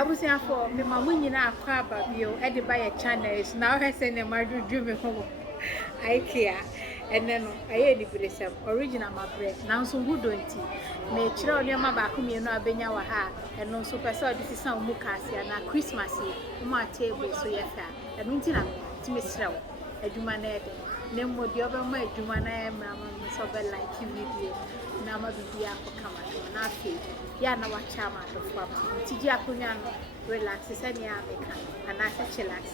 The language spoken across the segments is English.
abusia for me mamu nyina akwa ababio e de buy channels now I say na madu drum me ho Ikea and then aye di bresem original mabre now so who don't me kire oni ma ba ko me no abenya wa ha and no so pesa odi sisa mu kasi na Christmas mu table so ye fa and nti na ti me sira wo aduma na ede ne mmodi oba ma aduma na e mra ma so be like video na ma bibia ko kama na afi ya na wa chama do fa ma ti ji akonya no relax se ni ameka ana se chillax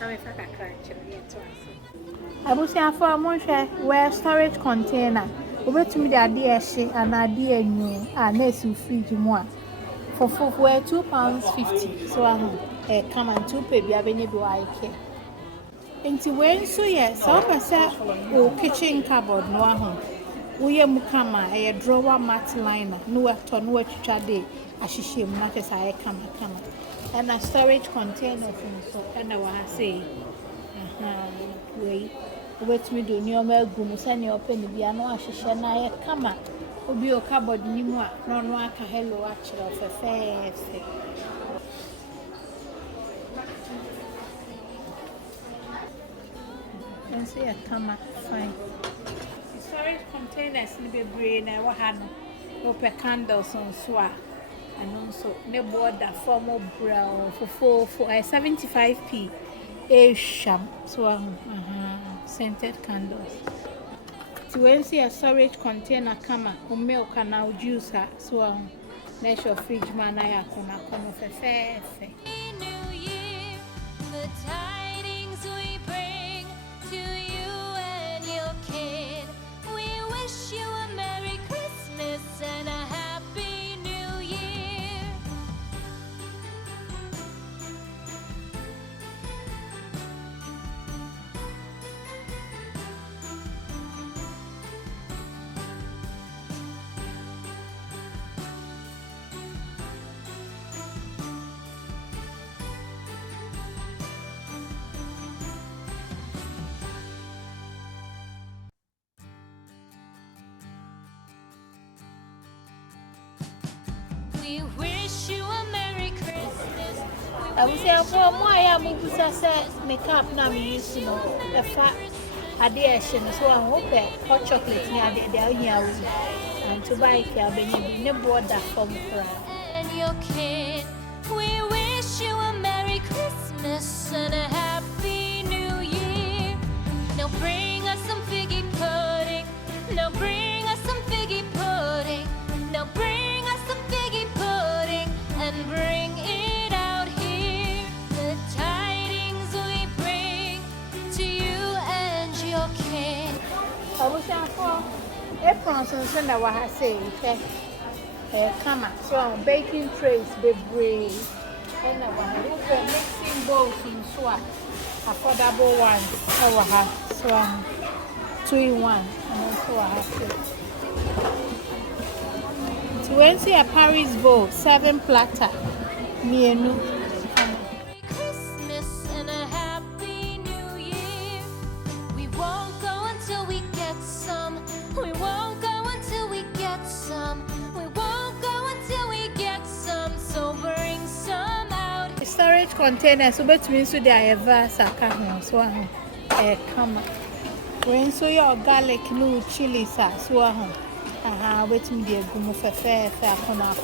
na me fa kakra nche ye to ase abusia for monhwe where storage container obetumi de ade ehye ana ade anyu a na esi fridge mu a for £2.50 so come and 2 pay bia benye bi wa Ikea enti when so yes so pesa o kitchen cupboard no aho wo ye mu kama e drawer mat liner no we to no atwitwa de ahyehyem na pesa e kama and a storage container so and wa say we obetumi do ni o ma gum se ni open bia no ahyehyɛ na ye kama obi o cupboard ni mu a no aka hello a kire ofefefe and say kama fine storage containers ni bebre na wa ha no open candles on so a and also ne border formal brown for 75p sham so scented candles to when see a storage container kama milk and now juice so na your fridge man ya kona kono fefefe New Year, the tidings we bring to you and your kid. We wish you a Merry Christmas and a Happy New Year. We wish you a Merry Christmas. I will say for more I am makeup na me use no the fat ade so I hope hot chocolate ni ade de onya wu and to buy Ikea benye ne border from from And your kid. We wish you a Merry Christmas and a Happy New Year. Now bring us some figgy pudding. Now bring us some figgy pudding. Now bring us some figgy pudding and bring it out here. The tidings we bring to you and your kid. I will say for aprons and send our ha say kama so baking trays bebre and our mixing bowls in so affordable ones our ha so 2-in-1 and also I have to when see a Paris bowl 7 platter mienu Christmas and a Happy New Year. We won't go until we get some. We won't go until we get some. We won't go until we get some. So bring some out. storage container so between so they ever saka ho so kama when so your garlic no chili so between the gumu fefe akona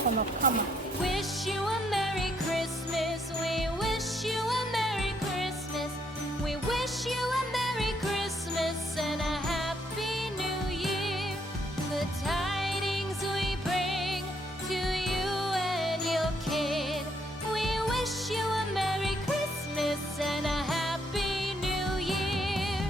kama Wish you a Merry Christmas. We wish you a Merry Christmas. We wish you a Merry Christmas and a Happy New Year. The tidings we bring to you and your kid. We wish you a Merry Christmas and a Happy New Year.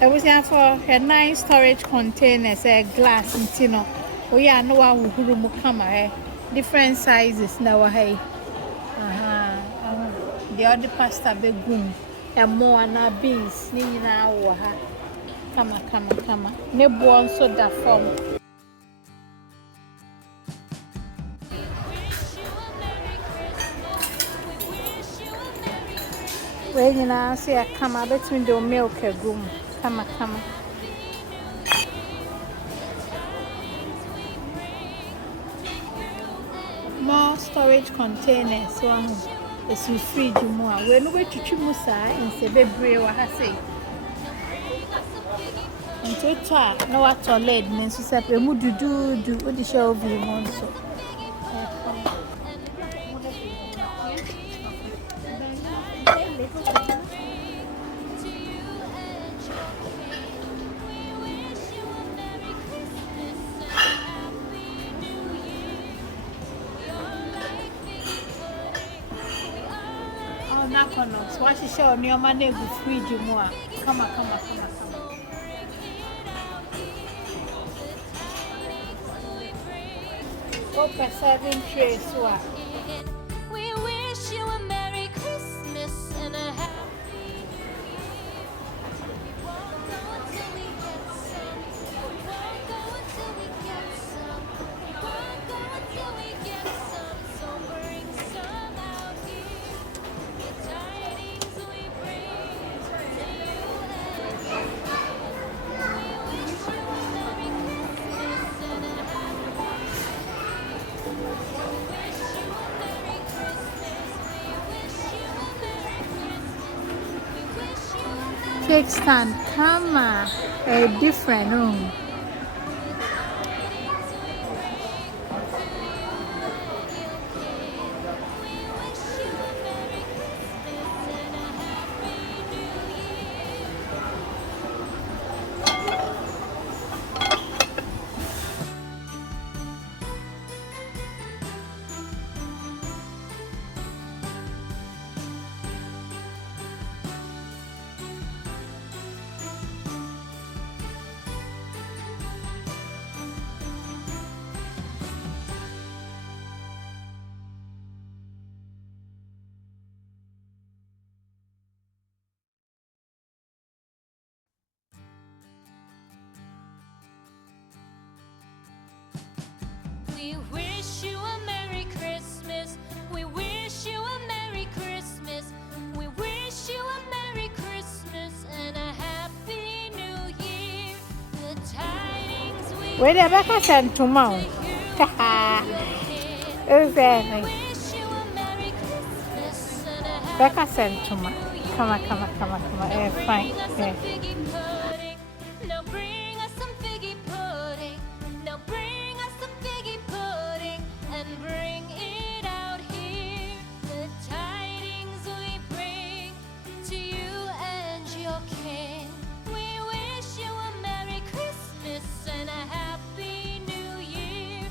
I was here for a nice storage containers glass and we are no one who kama different sizes now hey the other pasta begum and more na beans ni na wo ha kama ne bo so da form Wish you a Merry Christmas. We When you now see a come, I bet me the milk a room. Come. More storage containers. One is in fridge more. When we to Chimusa in Sebebre, what I say. And take talk, no what toilet means to separate. Would you do what the show be on so? So what she show on your money with fridge more. Come. Open 7 trays. We wish you a Merry Christmas and a Happy New Year. We won't go until we get some. We won't go until we get some. We won't go until we get some. So bring some out here. The tidings we bring to you and your kin. We wish you a Merry Christmas and a Happy New Year. Cake stand, come a different room. We wish you a Merry Christmas. We wish you a Merry Christmas. We wish you a Merry Christmas and a Happy New Year. The tidings we Where the back sent to mount. Exactly. wish you a Merry Christmas and a Happy Becca sent to me. Come. Fine. Yeah. figgy pudding. Now bring us some figgy pudding. Now bring us some figgy pudding and bring it out here. The tidings we bring to you and your kin. We wish you a Merry Christmas and a Happy New Year.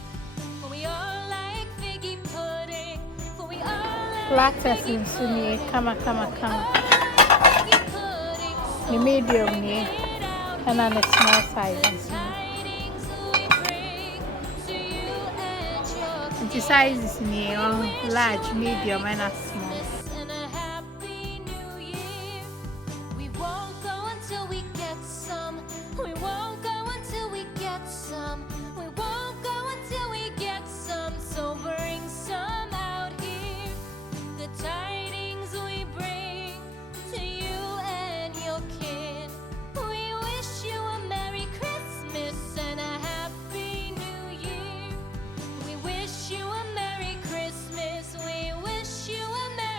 For we all like figgy pudding. For we all like Lattice in Sunny. Come. figgy pudding. The medium near. It out And then the small size. tidings we bring to you and your And the size is near large, medium, and a small. Christmas and a Happy New Year. We won't go until we get some. We won't go until we get some. We won't go until we get some. So bring some out here. The tidings we bring to you and your kin. We wish you a Merry Christmas and a Happy New Year. We wish you a Merry Christmas. We wish you a Merry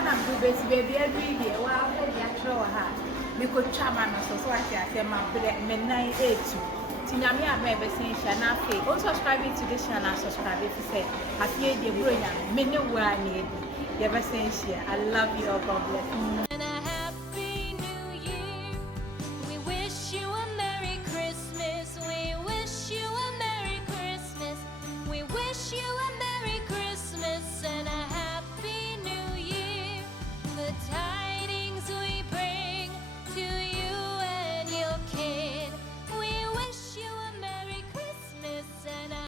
Sana blueberries baby every day. Wow, the actual ha. We could chaman so I say my bread midnight 8. Tinyami a me be saying shana fe. Also subscribe to this channel, subscribe if you say happy the brilliant. Many wa need. You ever saying share. I love you all. God bless.